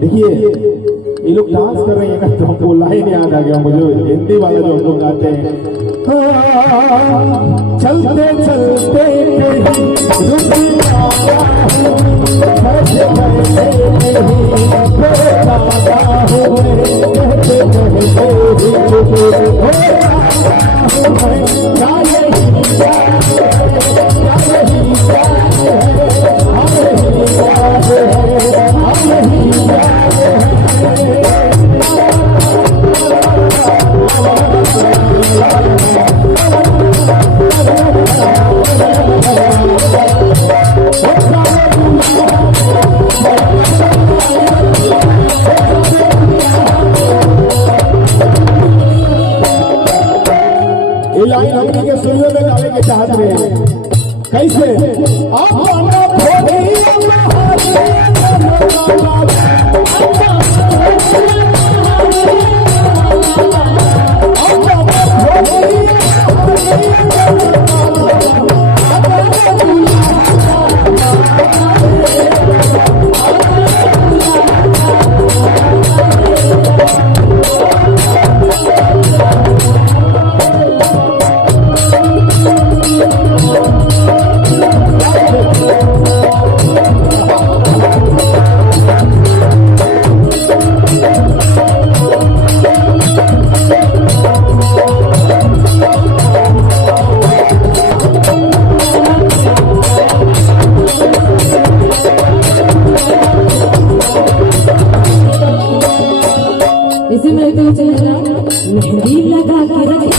देखिए ये लोग डांस कर रहे हैं ना, तो हमको लाइन याद आ गया मुझे, हिंदी वाले जो हम लोग गाते हैं, चलते चलते लाइन हमने के सुनियो में गाने के चाहत रहे हैं कैसे इसी में तो चेहरा मेहंदी लगा के रखे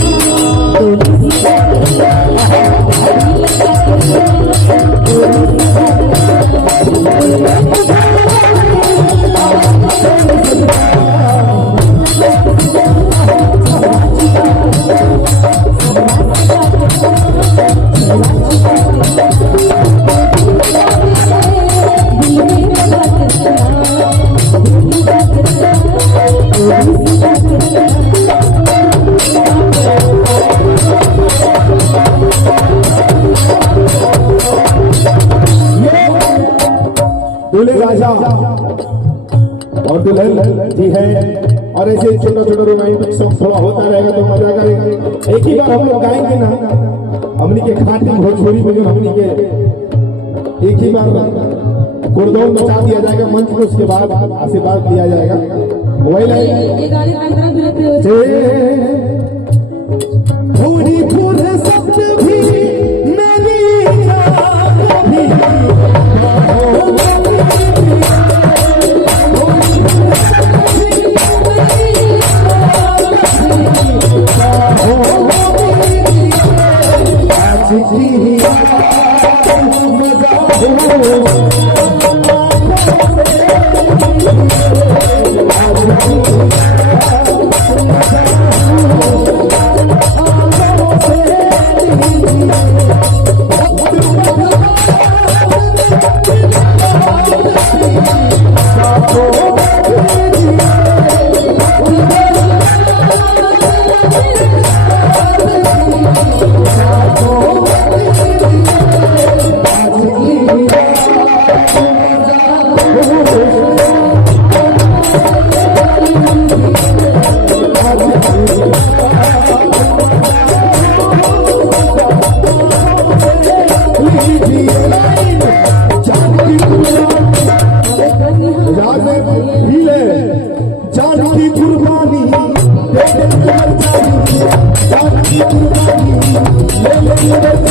दूल्हे राजा और दुल्हन जी है, और ऐसे छोटा छोटा रोमांटिक सॉन्ग थोड़ा होता रहेगा तो मजा करेगा। एक ही बार हम लोग गाएंगे ना हमनी के खाटी भोजपुरी में, जो हमनी के एक ही बार गुरदौर मचा दिया जाएगा मंच में, उसके बाद आशीर्वाद दिया जाएगा। वही लाइन पूरी पूरे शब्द भी मेरी जान की कुर्बानी ले ले